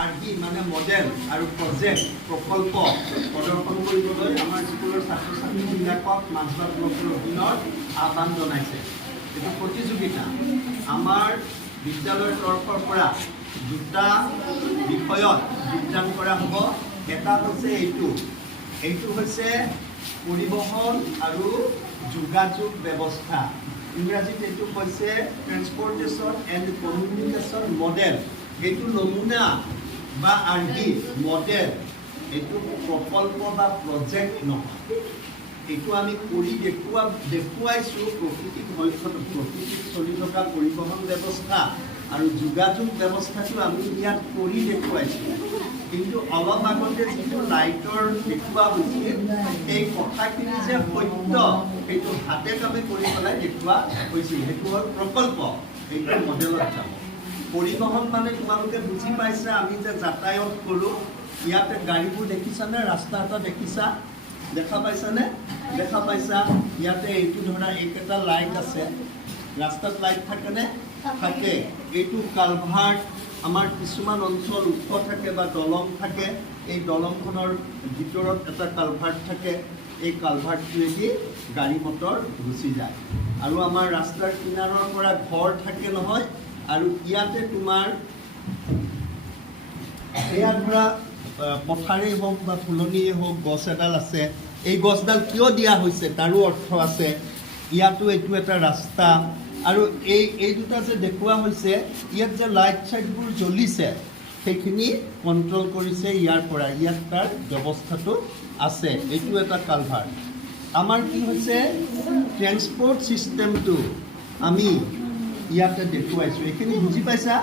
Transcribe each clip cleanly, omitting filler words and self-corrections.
আৰ্হি মানে মডেল আৰু প্ৰজেক্ট প্ৰকল্প প্ৰদৰ্শন কৰিবলৈ আমাৰ স্কুলৰ ছাত্ৰ ছাত্ৰীবিলাকক মাজবাট ব্লকৰ অধীনত আহ্বান জনাইছে। এইটো প্ৰতিযোগিতা আমাৰ বিদ্যালয়ৰ তৰফৰ পৰা দুটা বিষয়ত যোগদান কৰা হ'ব। এটা হৈছে এইটো হৈছে পৰিবহণ আৰু যোগাযোগ ব্যৱস্থা। ইংৰাজীত এইটো হৈছে ট্ৰেন্সপৰ্টেশ্যন এণ্ড কমিউনিকেশ্যন মডেল। এইটো নমুনা বা আৰ্হি মডেল, এইটো প্ৰকল্প বা প্ৰজেক্ট নহয়। এইটো আমি কৰি দেখুৱাইছোঁ প্ৰকৃতিত চলি থকা পৰিবহণ ব্যৱস্থা আৰু যোগাযোগ ব্যৱস্থাটো আমি ইয়াত কৰি দেখুৱাইছোঁ। কিন্তু অলপ আগতে যিটো লাইটৰ দেখুওৱা হৈছিল, এই কথাখিনি যে সত্য সেইটো হাতে কামে কৰি পেলাই দেখুওৱা হৈছিল। সেইটো হ'ল প্ৰকল্প, সেইটো মডেলত যাব। পৰিবহণ মানে তোমালোকে বুজি পাইছা, আমি যে যাতায়াত কৰোঁ, ইয়াতে গাড়ীবোৰ দেখিছানে? ৰাস্তা এটা দেখিছা, দেখা পাইছানে? দেখা পাইছা। ইয়াতে এইটো ধৰা এইকেইটা লাইট আছে, ৰাস্তাত লাইট থাকেনে? থাকে। এইটো কালভাৰ্ট, আমাৰ কিছুমান অঞ্চল ওখ থাকে বা দলং থাকে, এই দলংখনৰ ভিতৰত এটা কালভাৰ্ট থাকে। এই কালভাৰ্টটোৱেদি গাড়ী মটৰ গুচি যায়। আৰু আমাৰ ৰাস্তাৰ কিনাৰৰ পৰা ঘৰ থাকে নহয়, আৰু ইয়াতে তোমাৰ এয়া ধৰা পথাৰেই হওক বা ফুলনিয়েই হওক, গছ এডাল আছে। এই গছডাল কিয় দিয়া হৈছে তাৰো অৰ্থ আছে। ইয়াতো এইটো এটা ৰাস্তা। আৰু এই দুটা যে দেখুওৱা হৈছে, ইয়াত যে লাইট চাইটবোৰ জ্বলিছে সেইখিনি কণ্ট্ৰল কৰিছে ইয়াৰ পৰা। ইয়াত তাৰ ব্যৱস্থাটো আছে। এইটো এটা কালভাৰ্ট। আমাৰ কি হৈছে, ট্ৰেন্সপৰ্ট ছিষ্টেমটো আমি ইয়াতে দেখুৱাইছোঁ। এইখিনি বুজি পাইছা?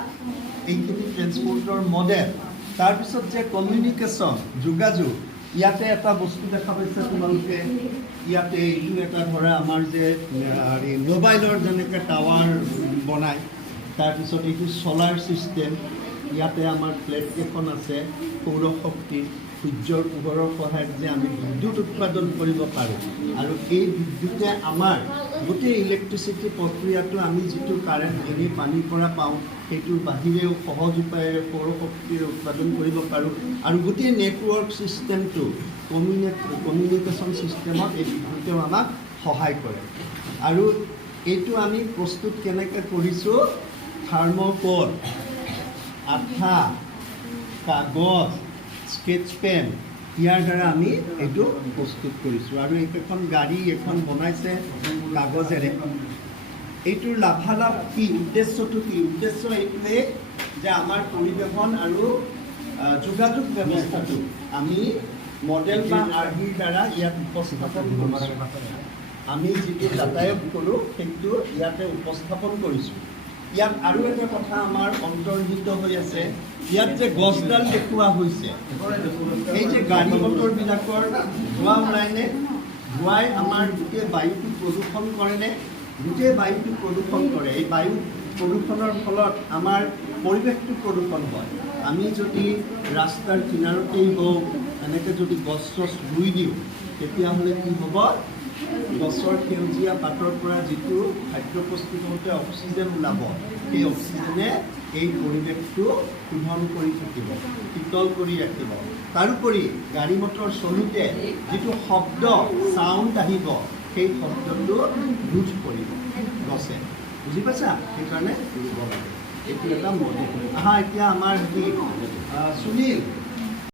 এইখিনি ট্ৰেন্সপৰ্টৰ মডেল। তাৰপিছত যে কমিউনিকেশ্যন, যোগাযোগ, ইয়াতে এটা বস্তু দেখা পাইছা তোমালোকে। ইয়াতে এইটো এটা ধৰা আমাৰ যে মোবাইলৰ যেনেকৈ টাৱাৰ বনায়, তাৰপিছত এইটো ছ'লাৰ ছিষ্টেম। ইয়াতে আমাৰ প্লেট কেইখন আছে, সৌৰশক্তি, সূৰ্যৰ পোহৰৰ সহায়ত যে আমি বিদ্যুৎ উৎপাদন কৰিব পাৰোঁ। আৰু এই বিদ্যুতে আমাৰ গোটেই ইলেক্ট্ৰিচিটি প্ৰক্ৰিয়াটো আমি যিটো কাৰেণ্ট এনেই পানীৰ পৰা পাওঁ, সেইটোৰ বাহিৰেও সহজ উপায়েৰে সৌৰশক্তিৰ উৎপাদন কৰিব পাৰোঁ। আৰু গোটেই নেটৱৰ্ক ছিষ্টেমটো কমিউনিকেশ্যন ছিষ্টেমত এই বিদ্যুতেও আমাক সহায় কৰে। আৰু এইটো আমি প্ৰস্তুত কেনেকৈ কৰিছোঁ, থাৰ্ম'কল, আঠা, কাগজ, স্কেচ পেন, ইয়াৰ দ্বাৰা আমি এইটো প্ৰস্তুত কৰিছোঁ। আৰু এইকেইখন গাড়ী এখন বনাইছে কাগজেৰে। এইটোৰ লাভালাভ কি, উদ্দেশ্যটো কি? উদ্দেশ্য এইটোৱেই যে আমাৰ পৰিবহণ আৰু যোগাযোগ ব্যৱস্থাটো আমি মডেল বা আৰ্হিৰ দ্বাৰা ইয়াত উপস্থাপন কৰিছোঁ। আমি যিটো যাতায়াত কৰোঁ সেইটো ইয়াতে উপস্থাপন কৰিছোঁ। ইয়াত আৰু এটা কথা আমাৰ অন্তৰ্নিহিত হৈ আছে। ইয়াত যে গছডাল দেখুওৱা হৈছে, এই যে গাড়ী মটৰবিলাকৰ ধোঁৱা ওলায়নে? ধোঁৱাই আমাৰ গোটেই বায়ুটো প্ৰদূষণ কৰেনে? গোটেই বায়ুটো প্ৰদূষণ কৰে। এই বায়ু প্ৰদূষণৰ ফলত আমাৰ পৰিৱেশটো প্ৰদূষণ হয়। আমি যদি ৰাস্তাৰ কিনাৰতেই হওক এনেকৈ যদি গছ চছ ৰুই দিওঁ, তেতিয়াহ'লে কি হ'ব, গছৰ সেউজীয়া পাতৰ পৰা যিটো খাদ্য প্ৰস্তুত হওঁতে অক্সিজেন ওলাব, সেই অক্সিজেনে এই পৰিৱেশটো শোধন কৰি থাকিব, শীতল কৰি ৰাখিব। তাৰোপৰি গাড়ী মটৰ চলোতে যিটো শব্দ, চাউণ্ড আহিব, সেই শব্দটো ৰোধ কৰিব গছে। বুজি পাইছা? সেইকাৰণে ৰুব লাগে। এইটো এটা মডেল। আহা এতিয়া আমাৰ সুনীল